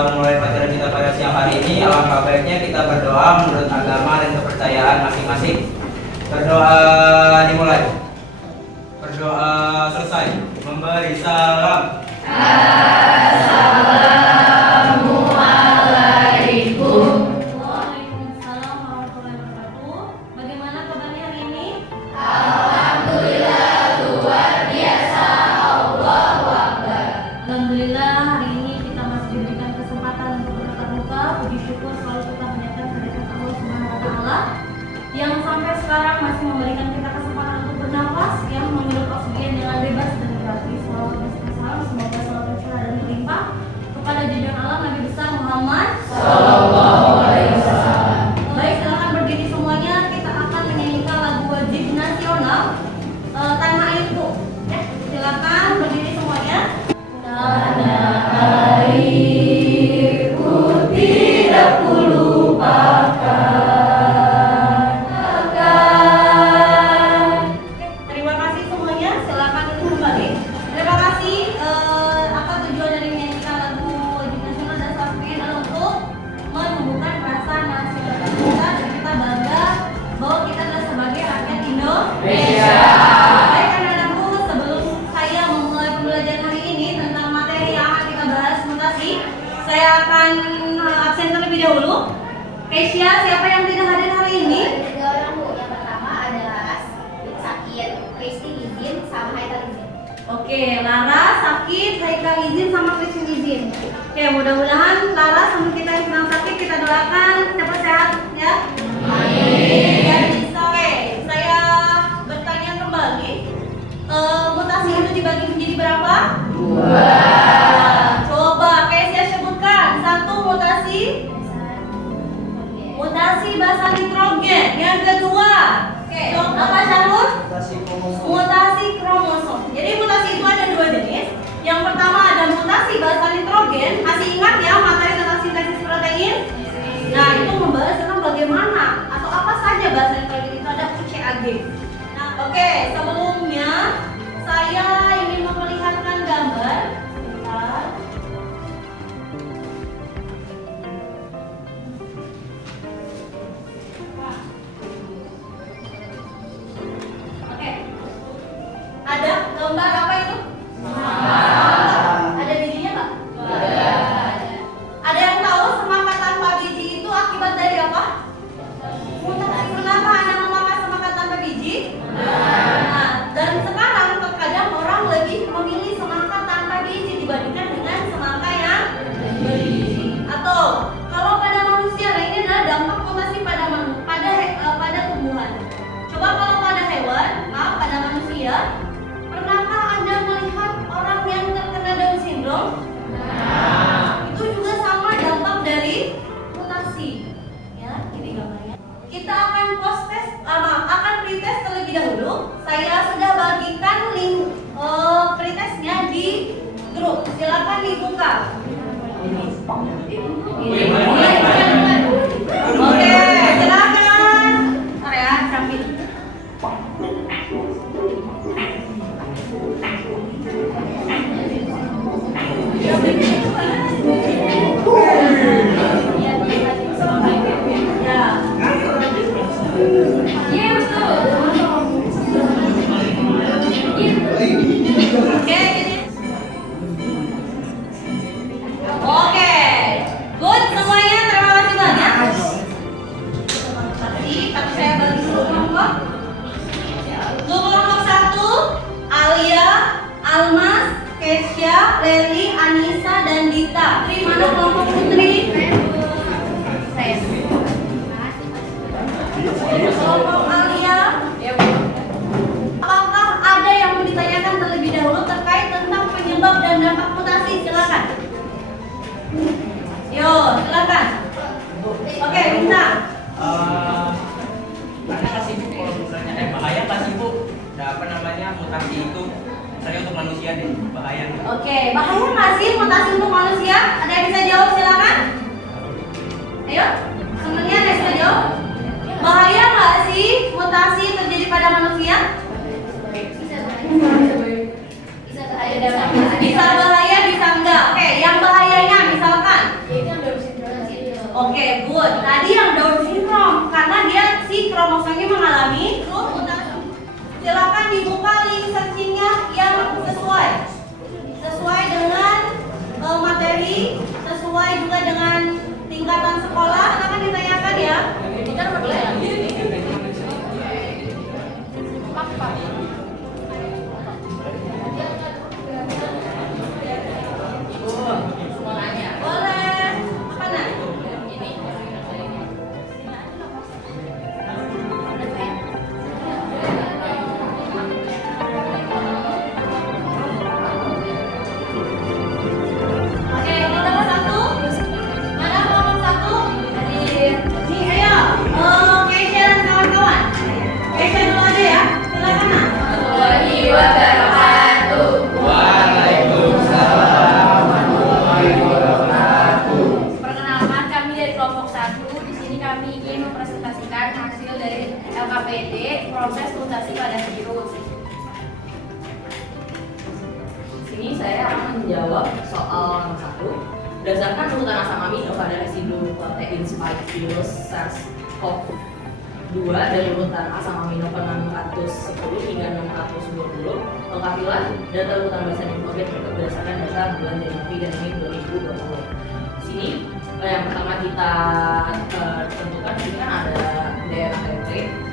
memulai pelajaran kita pada siang hari ini, alangkah baiknya kita berdoa menurut agama dan kepercayaan masing-masing. Berdoa dimulai. Berdoa selesai. Memberi salam. Assalamualaikum. Waalaikumsalam warahmatullahi wabarakatuh. Bagaimana kabarnya hari ini? Alhamdulillah luar biasa. Allahu Akbar. Alhamdulillah hari ini kita masih diberikan kesempatan untuk bertatap muka. Puji syukur selalu kita panjatkan kehadirat Allah Subhanahu wa taala yang sampai sekarang masih memberikan kita kesempatan untuk bernafas, yang menghirup oksigen dengan bebas dan gratis. Salawat dan salam semoga selalu curah dan berlimpah kepada junjungan Allah Nabi besar Muhammad Sallallahu alaihi wasallam. Baik, silakan berdiri semuanya. Kita akan menyanyikan lagu wajib nasional Tanah Airku. Silakan berdiri semuanya. Tanah airku tidak kulupakan. Terima kasih semuanya. Silakan duduk kembali. Terima kasih. Apa tujuan dari menyanyikan lagu wajib nasional dan sampaikan adalah untuk menumbuhkan rasa nasional kita dan kita bangga bahwa kita adalah sebagai rakyat Indonesia. Baik anak-anakku, sebelum saya memulai pembelajaran hari ini tentang materi yang akan kita bahas mutasi, saya akan absen terlebih dahulu. Kesia, siapa yang tidak hadir hari ini? Tiga orang Bu, yang pertama ada Laras, Sakit, Kristi izin, sama Haikal izin. Oke, Laras, Sakit, Haikal izin sama Kristi izin. Oke, mudah-mudahan Laras sama kita yang sedang sakit kita doakan cepat sehat ya. Amin. Ya, bisa. Oke, saya bertanya kembali. Mutasi itu dibagi menjadi berapa? Dua. Coba Kesia sebutkan satu mutasi. Mutasi basa nitrogen. Yang kedua, apa Syarul? Mutasi kromosom. Jadi mutasi itu ada dua jenis. Yang pertama ada mutasi basa nitrogen. Masih ingat ya materi tentang sintesis protein? Nah, itu membahas tentang bagaimana atau apa saja basa nitrogen itu ada UCAG. Nah, oke, sebelumnya saya ingin memperlihatkan gambar. Sebentar. Oke. Ada gambar apa itu? Ada bijinya nggak? Ada yang tahu semangat tanpa biji itu akibat dari apa? Kenapa Anda memakai semangat tanpa biji? Nah, dan sekarang terkadang orang lebih memilih semangka tanpa biji dibandingkan dengan semangka yang berbiji. Atau kalau pada manusia, nah ini adalah dampak mutasi pada tumbuhan. Coba kalau pada hewan, pada manusia, pernahkah Anda melihat orang yang terkena Down syndrome? Itu juga sama dampak dari mutasi. Ya, ini gambarnya. Kita akan akan pretest terlebih dahulu. Saya sudah bagikan link pretestnya di grup. Silakan dibuka. Oke, silakan. Ntar ya, sambil. Oke, good semuanya, terima kasih banyak. Tapi saya bagi dulu kelompok. Untuk kelompok 1, Alia, Almas, Kesia, Leli, Anissa, dan Dita. Putri, mana kelompok Putri? Kelompok Alia. Apakah ada yang mau ditanyakan terlebih dahulu terkait tentang penyebab dan dampak mutasi? Silakan. Yo, silakan. Oke, Bintang. Ada nggak sih Bu kalau misalnya bahaya nggak sih Bu? Mutasi itu misalnya untuk manusia deh, bahaya nggak? Oke, bahaya nggak sih mutasi untuk manusia? Ada yang bisa jawab silakan. Ayo, semuanya ada yang bisa jawab. Bahaya nggak sih mutasi terjadi pada manusia? Bisa bahaya. Bisa bahaya, bisa enggak. Oke, yang bahayanya misalkan soal nomor 1. Berdasarkan urutan asam amino pada residu protein spike virus SARS-CoV-2 dari urutan asam amino ke-610 hingga 620, lengkapilah data urutan barisan nitrogen berdasarkan data bulan Januari dan Mei 2020. Di sini yang pertama kita tentukan ini kan ada DNA template.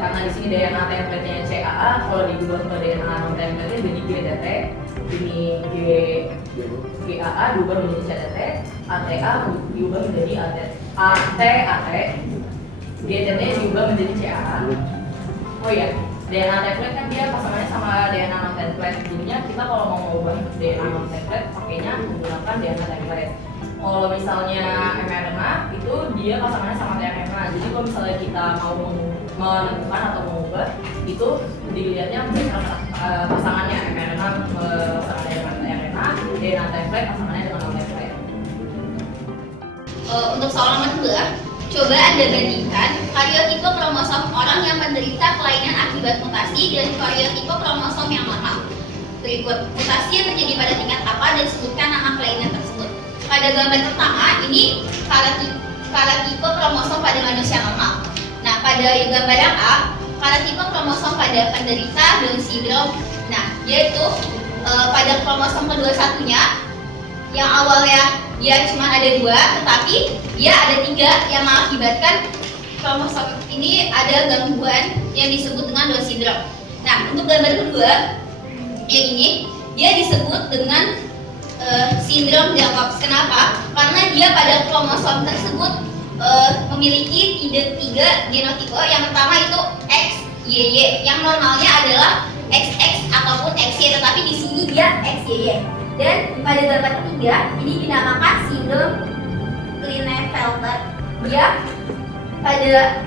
Karena di sini DNA template-nya CAA, kalau diubah ke DNA non template-nya jadi GDT, ini GAA diubah menjadi CDT, ATA diubah menjadi AT, GTT diubah menjadi CAA. Oh iya, DNA template kan dia pasangannya sama DNA non template. Jadinya kita kalau mau mengubah DNA non template pakainya menggunakan DNA template. Kalau misalnya mRNA itu dia pasangannya sama tRNA. Jadi kalau misalnya kita mau menentukan atau mengubah itu dilihatnya pasangannya mRNA pasangannya dengan tRNA, DNA template pasangannya dengan non template. Untuk soal nomor 2, coba Anda bandingkan karyotipe kromosom orang yang menderita kelainan akibat mutasi dan karyotipe kromosom yang normal. Berikut, mutasi yang terjadi pada tingkat apa dan sebutkan nama kelainan tersebut. Pada gambar pertama, ini karyotipe kromosom pada manusia normal. Nah, pada gambar yang A, karyotipe kromosom pada penderita Down syndrome. Nah, yaitu pada kromosom kedua satunya, yang awalnya dia cuma ada 2, tetapi dia ada 3 yang mengakibatkan kromosom ini ada gangguan yang disebut dengan Down syndrome. Nah, untuk gambar kedua, yang ini dia disebut dengan sindrom Jacobs. Kenapa? Karena dia pada kromosom tersebut memiliki 3 genotipe. Yang pertama itu XYY, yang normalnya adalah XX ataupun XY, tetapi di sini dia XYY. Dan pada gambar ketiga ini dinamakan sindrom Klinefelter. Dia pada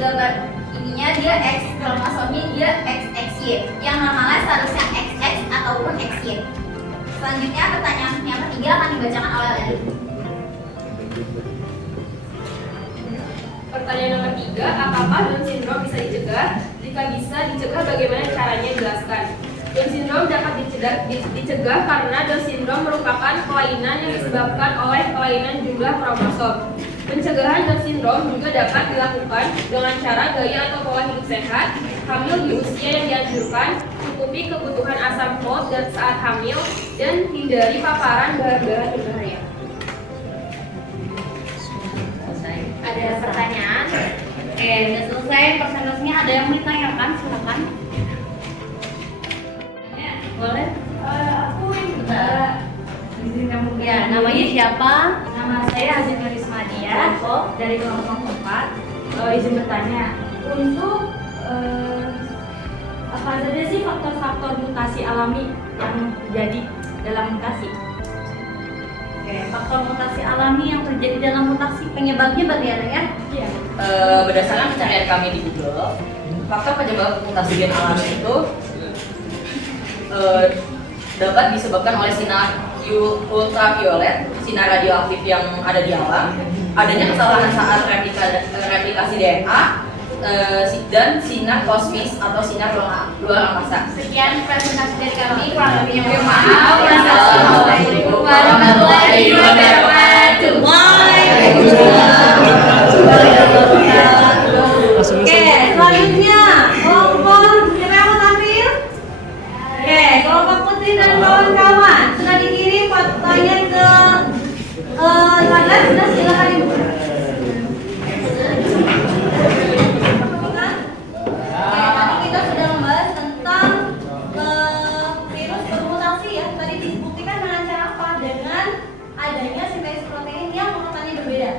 gambar ininya dia X, kromosomnya dia XXY, yang normalnya seharusnya XX ataupun XY. Selanjutnya pertanyaan yang ketiga akan dibacakan oleh Leni. Pertanyaan nomor 3, apakah Down syndrome bisa dicegah? Jika bisa dicegah, bagaimana caranya? Jelaskan. Down syndrome dapat dicegah karena Down syndrome merupakan kelainan yang disebabkan oleh kelainan jumlah kromosom. Pencegahan Down syndrome juga dapat dilakukan dengan cara gaya atau pola hidup sehat, hamil di usia yang dianjurkan, cukupi kebutuhan asam folat dan saat hamil, dan hindari paparan bahan-bahan berbahaya. Ada pertanyaan? Oke, sudah selesai. Persentasenya ada yang ditanyakan, silakan. Boleh? Aku izin kamu. Ya, namanya siapa? Nama saya Hazim Rismadia dari kelompok 4. Izin bertanya, untuk apa saja sih faktor-faktor mutasi alami yang terjadi dalam mutasi? Oke, faktor mutasi alami yang terjadi dalam mutasi, penyebabnya bagaimana ya? Iya. Berdasarkan pencarian kami di Google, faktor penyebab mutasi gen alami itu dapat disebabkan oleh sinar ultraviolet, sinar radioaktif yang ada di alam, adanya kesalahan saat replikasi DNA, dan sinar kosmis atau sinar luar angkasa. Sekian presentasi dari kami, kurang lebihnya mohon maaf. Wassalamualaikum warahmatullahi wabarakatuh. Oke, selanjutnya kelompok siapa yang mau tampil? Oke, kelompok Putri dan kawan-kawan sudah dikirim pertanyaan ke Saga, sudah silakan ibu. Tadi kita sudah membahas tentang virus bermutasi ya. Tadi dibuktikan dengan cara apa? Dengan adanya sintesis protein yang urutannya berbeda.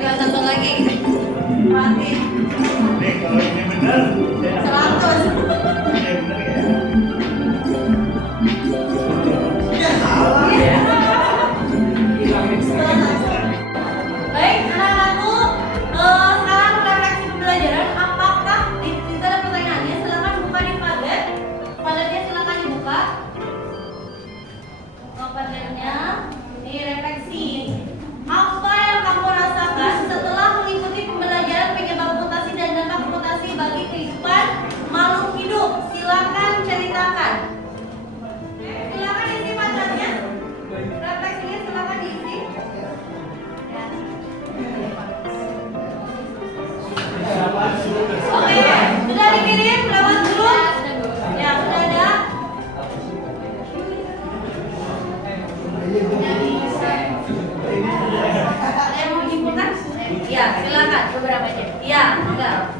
Ya, satu lagi. Mati. Nih, kalau ini benar, saya 100. ini benar ya. Baik, anak-anakku, sekarang refleksi pembelajaran. Apakah kita ada pertanyaannya? Silakan buka di Padlet. Padletnya silakan dibuka. Buka Padletnya. Ini refleksi. Apa yang kamu rasakan setelah mengikuti pembelajaran penyebab mutasi dan dampak mutasi bagi kehidupan makhluk hidup? Silakan ceritakan. Silakan isi Padletnya. Refleksinya silakan diisi. Ya. Oke, sudah dikirim lewat grup? Ya, sudah ada. Ada yang mau menyimpulkan? Ya, silakan. Beberapa aja. Ya, enggak.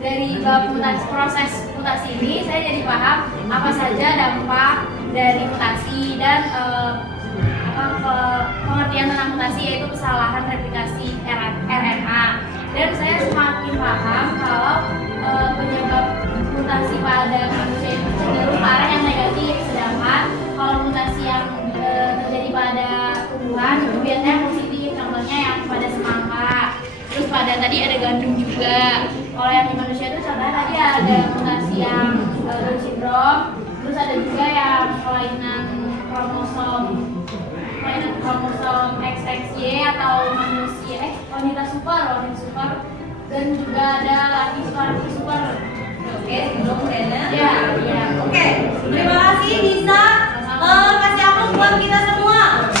Dari bab proses mutasi ini saya jadi paham apa saja dampak dari mutasi dan pengertian tentang mutasi, yaitu kesalahan replikasi RNA. Dan saya semakin paham kalau penyebab mutasi pada manusia itu cenderung ke arah yang negatif, sedangkan kalau mutasi yang terjadi pada tumbuhan itu biasanya positif, contohnya yang pada semangka. Terus pada tadi ada gandum juga. Kalau yang di manusia itu contohnya tadi ada mutasi yang Down syndrome, terus ada juga yang kelainan kromosom XXY atau wanita super, dan juga ada laki super. Oke, belum Rena. Ya. Oke, terima kasih Nisa. Kasih aplaus buat kita semua.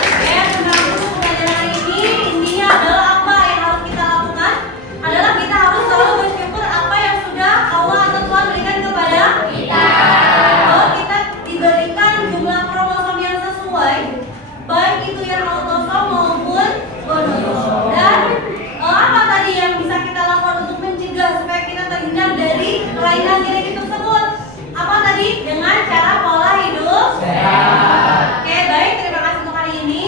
Oke, tentang pembelajaran hari ini intinya adalah apa yang harus kita lakukan adalah kita harus selalu bersyukur apa yang sudah Allah atau Tuhan berikan kepada kita. Bahwa kita diberikan jumlah kromosom yang sesuai, baik itu yang autosom maupun monosom. Dan apa tadi yang bisa kita lakukan untuk mencegah supaya kita terhindar dari kelainan genetik tersebut? Apa tadi? Dengan cara pola hidup sehat. Oke, baik, terima kasih untuk hari ini.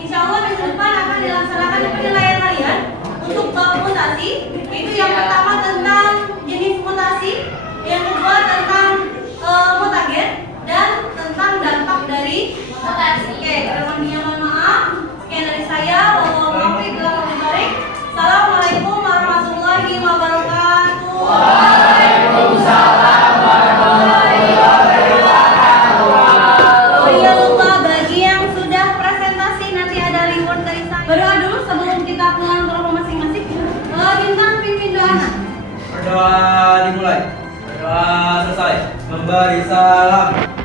Insya Allah minggu depan akan dilaksanakan penilaian harian untuk bab mutasi. Itu yang pertama tentang jenis mutasi, yang kedua tentang mutagen, dan tentang dampak dari mutasi. Oke, kurang mohon maaf. Sekian dari saya. Assalamualaikum warahmatullahi wabarakatuh. Waalaikumsalam warahmatullahi wabarakatuh. Oh iya, lupa bagi yang sudah presentasi nanti ada reward dari saya. Berdoa dulu sebelum kita pulang ke rumah masing-masing. Bintang pimpin doa. Berdoa dimulai. Berdoa selesai. Memberi salam.